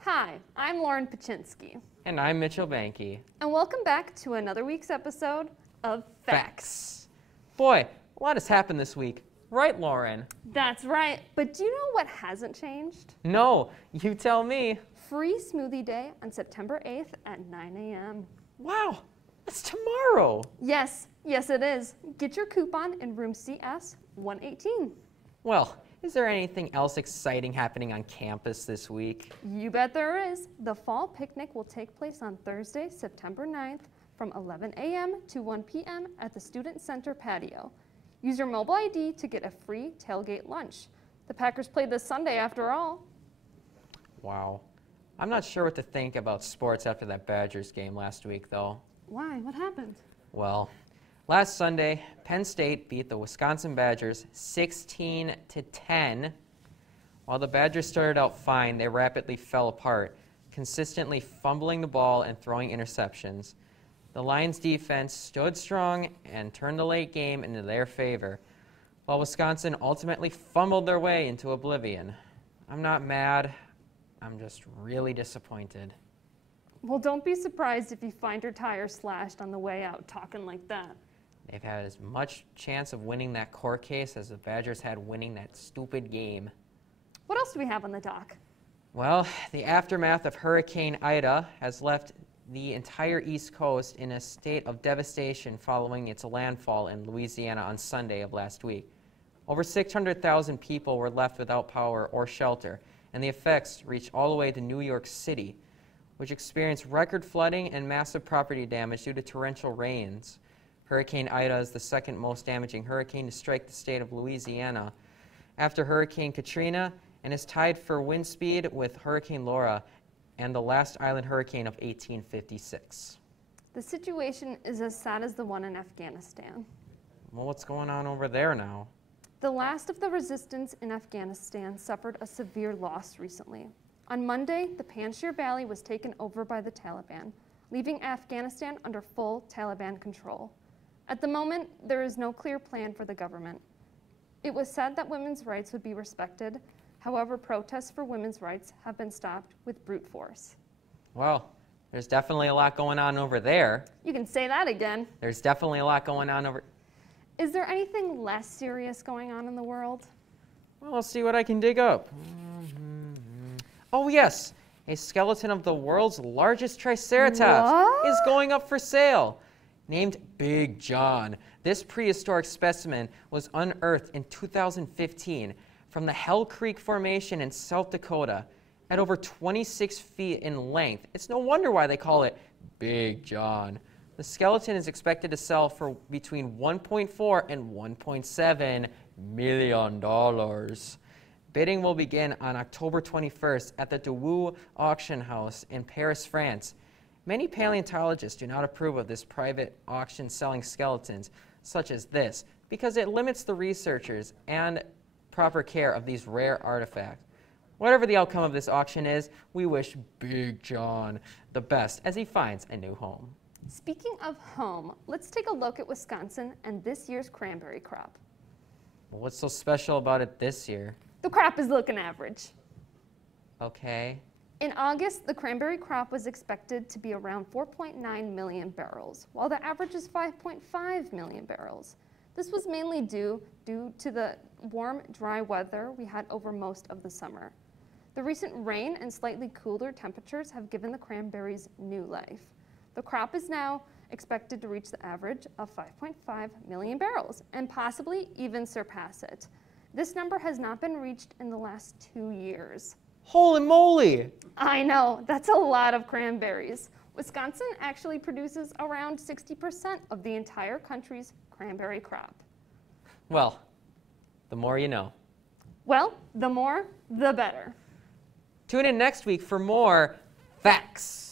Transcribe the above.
Hi, I'm Lauren Paczynski. And I'm Mitchell Banky. And welcome back to another week's episode of Fakt. Boy, a lot has happened this week. Right, Lauren? That's right. But do you know what hasn't changed? No, you tell me. Free Smoothie Day on September 8th at 9 a.m. Wow, that's tomorrow. Yes it is. Get your coupon in room CS 118. Well, is there anything else exciting happening on campus this week? You bet there is. The fall picnic will take place on Thursday, September 9th from 11 a.m. to 1 p.m. at the Student Center Patio. Use your mobile ID to get a free tailgate lunch. The Packers played this Sunday after all. Wow. I'm not sure what to think about sports after that Badgers game last week, though. Why? What happened? Well, last Sunday, Penn State beat the Wisconsin Badgers 16-10. While the Badgers started out fine, they rapidly fell apart, consistently fumbling the ball and throwing interceptions. The Lions' defense stood strong and turned the late game into their favor, while Wisconsin ultimately fumbled their way into oblivion. I'm not mad. I'm just really disappointed. Well, don't be surprised if you find your tire slashed on the way out talking like that. They've had as much chance of winning that court case as the Badgers had winning that stupid game. What else do we have on the dock? Well, the aftermath of Hurricane Ida has left the entire East Coast in a state of devastation following its landfall in Louisiana on Sunday of last week. Over 600,000 people were left without power or shelter, and the effects reached all the way to New York City, which experienced record flooding and massive property damage due to torrential rains. Hurricane Ida is the second most damaging hurricane to strike the state of Louisiana after Hurricane Katrina, and is tied for wind speed with Hurricane Laura and the last island hurricane of 1856. The situation is as sad as the one in Afghanistan. Well, what's going on over there now? The last of the resistance in Afghanistan suffered a severe loss recently. On Monday, the Panjshir Valley was taken over by the Taliban, leaving Afghanistan under full Taliban control. At the moment, there is no clear plan for the government. It was said that women's rights would be respected. However, protests for women's rights have been stopped with brute force. Well, there's definitely a lot going on over there. You can say that again. There's definitely a lot going on over... Is there anything less serious going on in the world? Well, I'll see what I can dig up. Oh, yes. A skeleton of the world's largest Triceratops is going up for sale. Named Big John, this prehistoric specimen was unearthed in 2015 from the Hell Creek Formation in South Dakota at over 26 feet in length. It's no wonder why they call it Big John. The skeleton is expected to sell for between $1.4 and $1.7 million. Bidding will begin on October 21st at the Daewoo Auction House in Paris, France. Many paleontologists do not approve of this private auction selling skeletons such as this because it limits the researchers and proper care of these rare artifacts. Whatever the outcome of this auction is, we wish Big John the best as he finds a new home. Speaking of home, let's take a look at Wisconsin and this year's cranberry crop. Well, what's so special about it this year? The crop is looking average. Okay. In August, the cranberry crop was expected to be around 4.9 million barrels, while the average is 5.5 million barrels. This was mainly due to the warm, dry weather we had over most of the summer. The recent rain and slightly cooler temperatures have given the cranberries new life. The crop is now expected to reach the average of 5.5 million barrels and possibly even surpass it. This number has not been reached in the last 2 years. Holy moly! I know, that's a lot of cranberries. Wisconsin actually produces around 60% of the entire country's cranberry crop. Well, the more you know. Well, the more, the better. Tune in next week for more Facts.